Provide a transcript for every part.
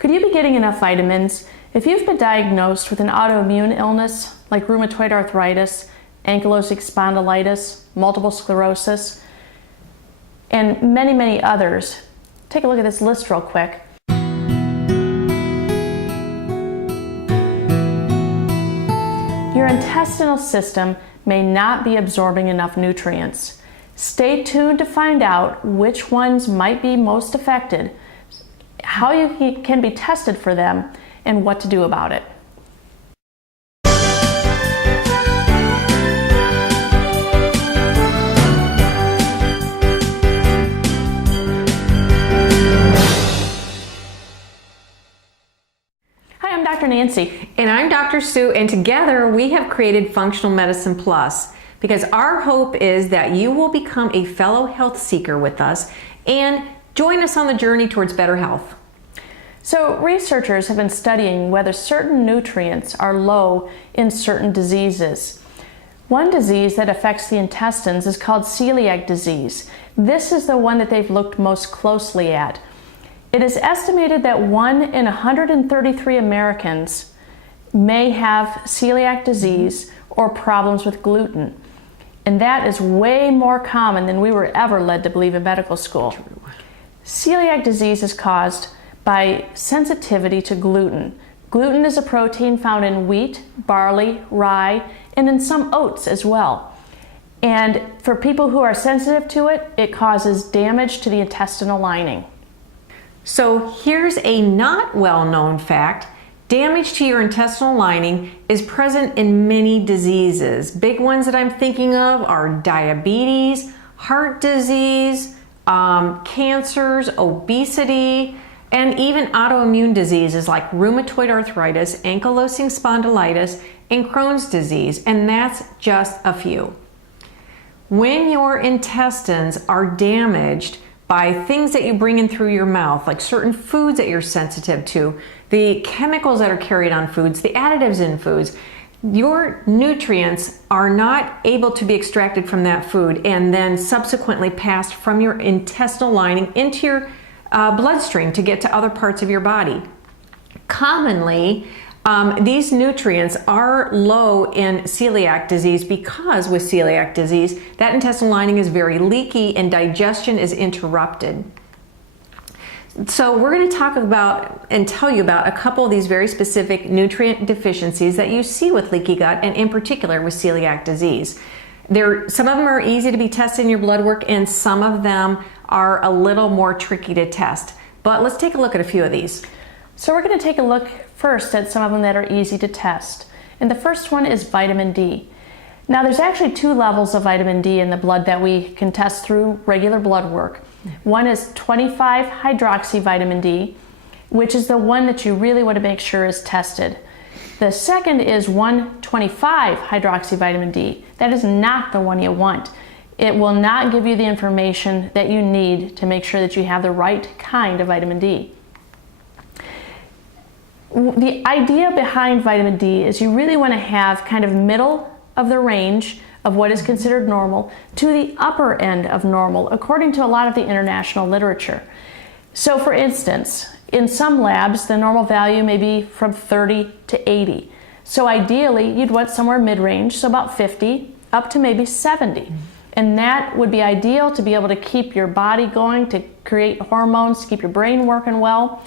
Could you be getting enough vitamins? If you've been diagnosed with an autoimmune illness like rheumatoid arthritis, ankylosing spondylitis, multiple sclerosis, and many, many others, take a look at this list real quick. Your intestinal system may not be absorbing enough nutrients. Stay tuned to find out which ones might be most affected, how you can be tested for them, and what to do about it. Hi, I'm Dr. Nancy. And I'm Dr. Sue, and together we have created Functional Medicine Plus because our hope is that you will become a fellow health seeker with us and join us on the journey towards better health. So researchers have been studying whether certain nutrients are low in certain diseases. One disease that affects the intestines is called celiac disease. This is the one that they've looked most closely at. It is estimated that 1 in 133 Americans may have celiac disease or problems with gluten. And that is way more common than we were ever led to believe in medical school. Celiac disease is caused by sensitivity to gluten. Gluten is a protein found in wheat, barley, rye, and in some oats as well. And for people who are sensitive to it, it causes damage to the intestinal lining. So here's a not well-known fact. Damage to your intestinal lining is present in many diseases. Big ones that I'm thinking of are diabetes, heart disease, cancers, obesity, and even autoimmune diseases like rheumatoid arthritis, ankylosing spondylitis, and Crohn's disease, and that's just a few. When your intestines are damaged by things that you bring in through your mouth, like certain foods that you're sensitive to, the chemicals that are carried on foods, the additives in foods, your nutrients are not able to be extracted from that food and then subsequently passed from your intestinal lining into your bloodstream to get to other parts of your body. Commonly, these nutrients are low in celiac disease because with celiac disease, that intestinal lining is very leaky and digestion is interrupted. So we're going to talk about and tell you about a couple of these very specific nutrient deficiencies that you see with leaky gut and in particular with celiac disease. Some of them are easy to be tested in your blood work and some of them are a little more tricky to test. But let's take a look at a few of these. So we're going to take a look first at some of them that are easy to test. And the first one is vitamin D. Now there's actually 2 levels of vitamin D in the blood that we can test through regular blood work. One is 25 hydroxy vitamin D, which is the one that you really want to make sure is tested. The second is 125 hydroxy vitamin D. That is not the one you want. It will not give you the information that you need to make sure that you have the right kind of vitamin D. The idea behind vitamin D is you really want to have kind of middle of the range of what is considered normal to the upper end of normal, according to a lot of the international literature. So for instance, in some labs, the normal value may be from 30 to 80. So ideally, you'd want somewhere mid-range, so about 50, up to maybe 70. And that would be ideal to be able to keep your body going, to create hormones, to keep your brain working well.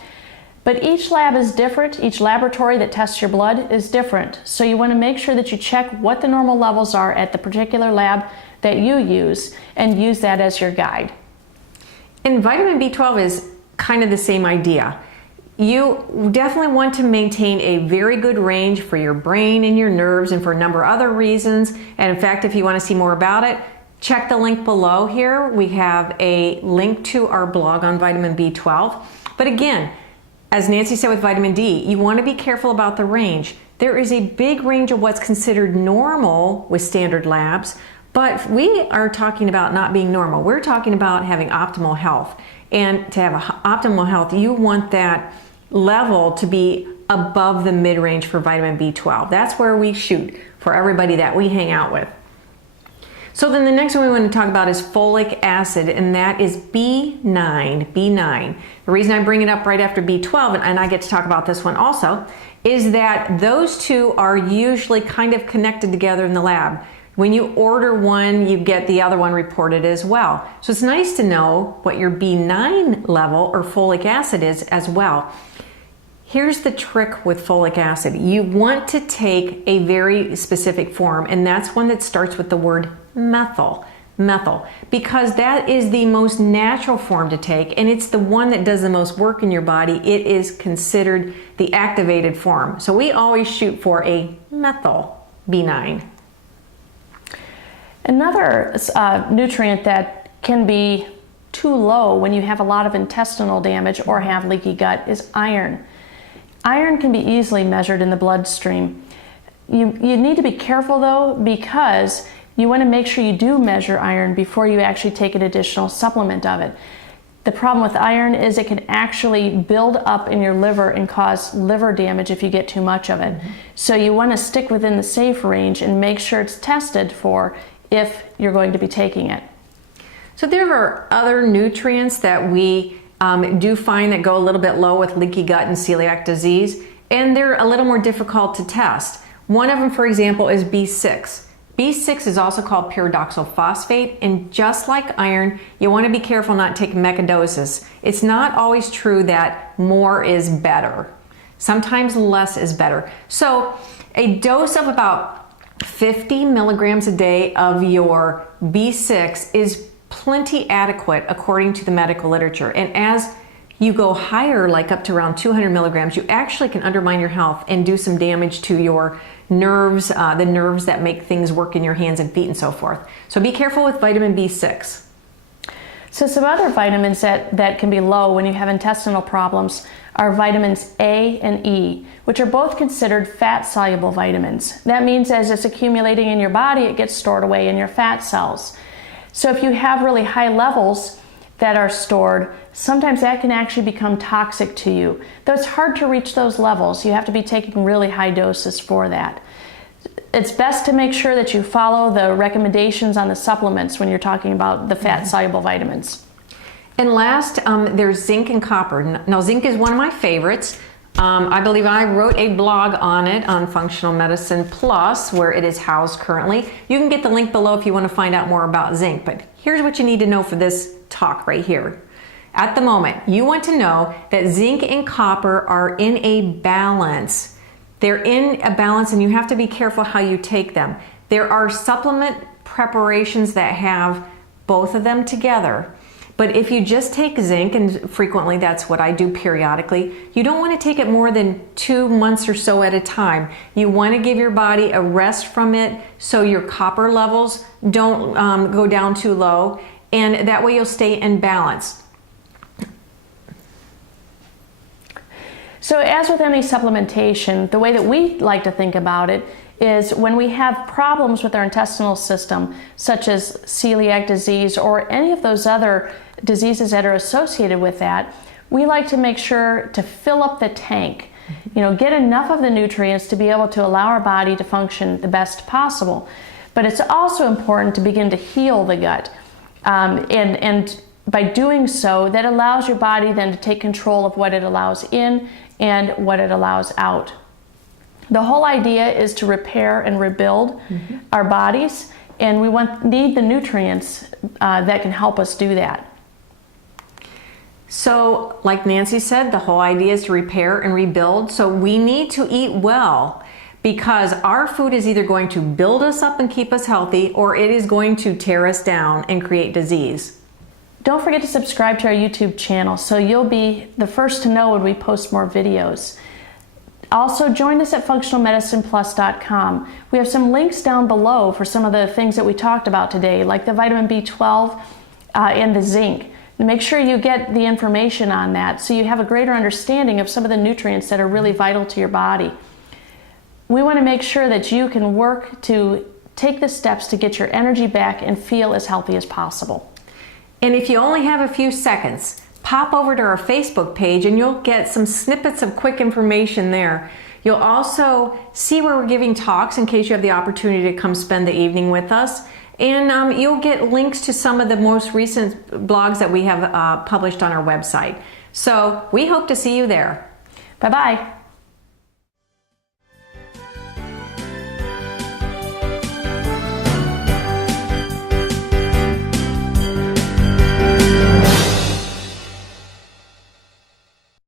But each lab is different. Each laboratory that tests your blood is different. So you want to make sure that you check what the normal levels are at the particular lab that you use and use that as your guide. And vitamin B12 is kind of the same idea. You definitely want to maintain a very good range for your brain and your nerves and for a number of other reasons. And in fact, if you want to see more about it, check the link below here. We have a link to our blog on vitamin B12. But again, as Nancy said with vitamin D, you want to be careful about the range. There is a big range of what's considered normal with standard labs, but we are talking about not being normal. We're talking about having optimal health. And to have optimal health, you want that level to be above the mid-range for vitamin B12. That's where we shoot for everybody that we hang out with. So then the next one we want to talk about is folic acid, and that is B9. B9. The reason I bring it up right after B12, and I get to talk about this one also, is that those two are usually kind of connected together in the lab. When you order one, you get the other one reported as well. So it's nice to know what your B9 level or folic acid is as well. Here's the trick with folic acid. You want to take a very specific form, and that's one that starts with the word methyl. Methyl, because that is the most natural form to take, and it's the one that does the most work in your body. It is considered the activated form. So we always shoot for a methyl B9. Another nutrient that can be too low when you have a lot of intestinal damage or have leaky gut is iron. Iron can be easily measured in the bloodstream. You need to be careful though, because you want to make sure you do measure iron before you actually take an additional supplement of it. The problem with iron is it can actually build up in your liver and cause liver damage if you get too much of it. So you want to stick within the safe range and make sure it's tested for if you're going to be taking it. So there are other nutrients that we do find that go a little bit low with leaky gut and celiac disease, and they're a little more difficult to test. One of them, for example, is B6. B6 is also called pyridoxal phosphate, and just like iron, you want to be careful not to take megadoses. It's not always true that more is better. Sometimes less is better. So a dose of about 50 milligrams a day of your B6 is plenty adequate according to the medical literature. And as you go higher, like up to around 200 milligrams, you actually can undermine your health and do some damage to your nerves, the nerves that make things work in your hands and feet and so forth. So be careful with vitamin B6. So some other vitamins that can be low when you have intestinal problems are vitamins A and E, which are both considered fat-soluble vitamins. That means as it's accumulating in your body, it gets stored away in your fat cells. So if you have really high levels that are stored, sometimes that can actually become toxic to you. Though it's hard to reach those levels, you have to be taking really high doses for that. It's best to make sure that you follow the recommendations on the supplements when you're talking about the fat-soluble vitamins. And last, there's zinc and copper. Now, zinc is one of my favorites. I believe I wrote a blog on it on Functional Medicine Plus, where it is housed currently. You can get the link below if you want to find out more about zinc. But here's what you need to know for this talk right here. At the moment, you want to know that zinc and copper are in a balance. They're in a balance, and you have to be careful how you take them. There are supplement preparations that have both of them together. But if you just take zinc, and frequently that's what I do periodically, you don't want to take it more than 2 months or so at a time. You want to give your body a rest from it so your copper levels don't go down too low, and that way you'll stay in balance. So as with any supplementation, the way that we like to think about it is when we have problems with our intestinal system, such as celiac disease or any of those other diseases that are associated with that, we like to make sure to fill up the tank. Get enough of the nutrients to be able to allow our body to function the best possible. But it's also important to begin to heal the gut. And by doing so, that allows your body then to take control of what it allows in and what it allows out. The whole idea is to repair and rebuild our bodies, and we need the nutrients that can help us do that. So, like Nancy said, the whole idea is to repair and rebuild. So we need to eat well, because our food is either going to build us up and keep us healthy, or it is going to tear us down and create disease. Don't forget to subscribe to our YouTube channel so you'll be the first to know when we post more videos. Also, join us at functionalmedicineplus.com. We have some links down below for some of the things that we talked about today, like the vitamin B12 and the zinc. And make sure you get the information on that so you have a greater understanding of some of the nutrients that are really vital to your body. We want to make sure that you can work to take the steps to get your energy back and feel as healthy as possible. And if you only have a few seconds, pop over to our Facebook page and you'll get some snippets of quick information there. You'll also see where we're giving talks in case you have the opportunity to come spend the evening with us. and you'll get links to some of the most recent blogs that we have published on our website. So we hope to see you there. Bye-bye.